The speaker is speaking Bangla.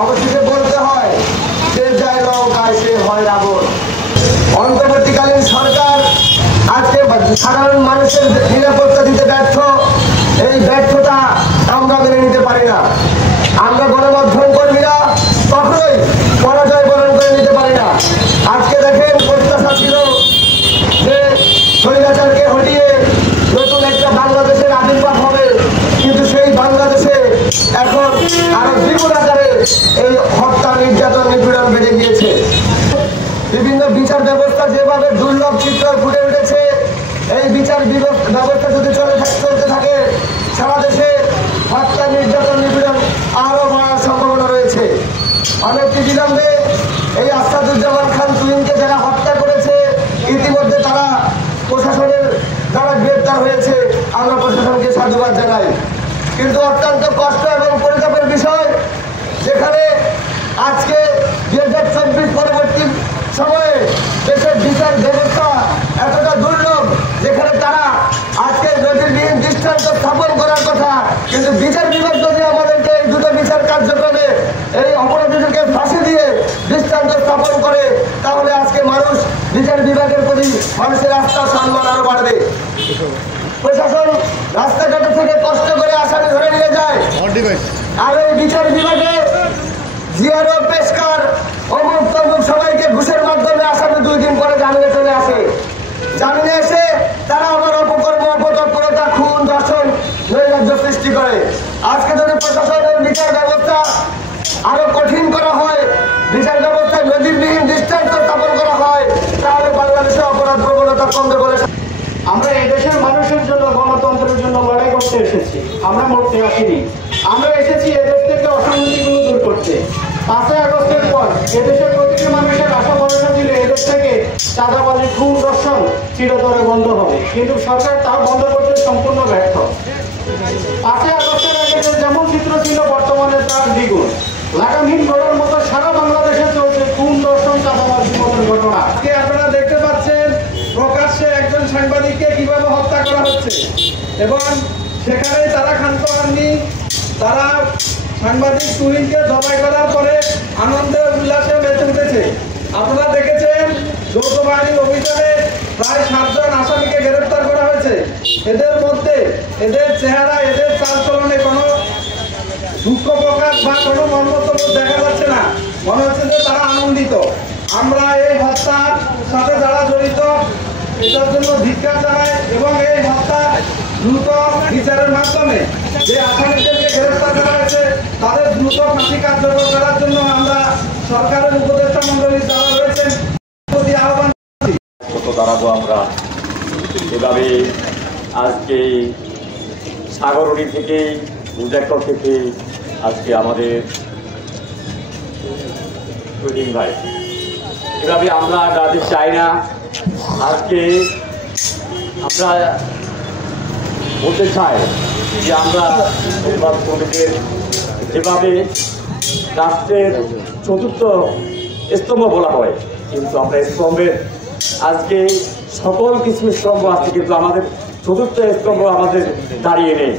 অবশেষে বলতে হয় যে যায় নৌকায় সে হয় রাবণ। অন্তর্বর্তীকালীন সরকার আজকে সাধারণ মানুষের নিরাপত্তা দিতে ব্যর্থ। এই ব্যর্থতা আমরা মেনে নিতে পারি না। আমরা গণমাধ্যম কর্মীরা কখনোই পরাজয় বরণ করে নিতে পারি না। আজকে দেখেন, প্রত্যাশা ছিল যে স্বৈরাচারকে হটিয়ে নতুন একটা বাংলাদেশের আবির্ভাব হবে, কিন্তু সেই বাংলাদেশে এখন আরো দ্বিগুণ আকারে এই হত্যা, নির্যাতন, নিপীড়ন বেড়ে গিয়েছে। বিভিন্ন বিচার ব্যবস্থা যেভাবে দুর্লভ চিত্র ফুটে উঠেছে, এই বিচার ব্যবস্থা যদি চলতে থাকে সারা দেশে হত্যা, নির্যাতন, নিপীড়ন আরো বাড়ার সম্ভাবনা রয়েছে। অনেকটি বিলম্বে এই আসাদুজ্জামান খান তুহিনকে যারা হত্যা করেছে, ইতিমধ্যে তারা প্রশাসনের দ্বারা গ্রেপ্তার হয়েছে। আমরা প্রশাসনকে সাধুবাদ জানাই। কিন্তু অত্যন্ত কষ্ট এবং পরিতাপের বিষয়, যেখানে আজকে 2024 পরবর্তী সময়ে দেশের বিচার ব্যবস্থা এতটা দুর্লভ, যেখানে তারা আজকে নজিরবিহীন দৃষ্টান্ত স্থাপন করার কথা, কিন্তু বিচার বিভাগ যদি আমাদেরকে এই দ্রুত বিচার কার্যক্রমে এই অপরাধীদেরকে ফাঁসি দিয়ে দৃষ্টান্ত স্থাপন করে, তাহলে আজকে মানুষ বিচার বিভাগের প্রতি মানুষের আস্থা, সম্মান আরো বাড়বে। প্রশাসন রাস্তাঘাটে থেকে কষ্ট করে আসামি ধরে নিয়ে যায়, আর এই বিচার বিভাগে জিআরও, পেশকার, অমুক তমুক সবাইকে ঘুষের মাধ্যমে আসামি 2 দিন পরে জামিনে চলে আসে। জামিনে এসে তারা আবার অপকর্ম, অপতৎপরতা, খুন, ধর্ষণ, নৈরাজ্য সৃষ্টি করে। আজকে যদি প্রশাসনের বিচার ব্যবস্থা আরো কঠিন করা হয়, বিচার ব্যবস্থায় নজিরবিহীন দৃষ্টান্ত স্থাপন করা হয়, তাহলে বাংলাদেশে অপরাধ প্রবণতা কমবে বলে। আমরা এদেশের মানুষের জন্য, গণতন্ত্রের জন্য লড়াই করতে এসেছি। আমরা মরতে আসিনি। আমরা এসেছি এদেশ থেকে অসঙ্গতিগুলো দূর করতে। 5ই আগস্টের পর এদেশের প্রতিটি মানুষের আশা ভরসা ছিল এদেশ থেকে চাঁদাবাজি, খুন, ধর্ষণ চিরতরে বন্ধ হবে, কিন্তু সরকার তা বন্ধ করতে সম্পূর্ণ ব্যর্থ। 5ই আগস্টের আগে যেমন চিত্র ছিল, বর্তমানে তার দ্বিগুণ। লাগামহীন গড়ের মতো সারা বাংলাদেশে চলছে খুন, ধর্ষণ, চাঁদাবাজির মতো ঘটনা। আজকে আপনারা দেখতে পাচ্ছেন প্রকাশ্যে একজন সাংবাদিককে কিভাবে হত্যা করা হচ্ছে, এবং সেখানে তারা ক্ষান্ত হননি। তারা সাংবাদিক তুহিনকে জবাই করার পরে আনন্দে উল্লাসে মেতে উঠেছে। আপনারা দেখেছেন যৌথ বাহিনীর অভিযানে প্রায় 7 জন আসামিকে গ্রেফতার করা হয়েছে। এদের মধ্যে এদের চেহারা, এদের চালচলনে কোনো দুঃখ প্রকাশ বা কোনো মর্মত্ববোধ দেখা যাচ্ছে না। মনে হচ্ছে যে তারা আনন্দিত। আমরা এই হত্যার সাথে যারা জড়িত, এটার জন্য ধিক্কার জানাই, এবং এই হত্যা দ্রুত বিচারের মাধ্যমে যে আসামিদেরকে গ্রেফতার করা হয়েছে তাদের দ্রুত ফাঁসি কার্যকর করার জন্য আমরা সরকারের উপদেষ্টা মন্ডলী যারা রয়েছেন প্রতি আহ্বান দাঁড়াবো। আমরা এভাবে আজকে সাগরণী থেকে, উজাকর থেকে আজকে আমাদের ভাই, এভাবে আমরা যাদের চাই না। আজকে আমরা বলতে চাই যে আমরা যেভাবে রাষ্ট্রের 4র্থ স্তম্ভ বলা হয়, কিন্তু আমরা স্তম্ভের আজকে সকল কিছু স্তম্ভ আছে, কিন্তু আমাদের 4র্থ স্তম্ভ আমাদের দাঁড়িয়ে নেই।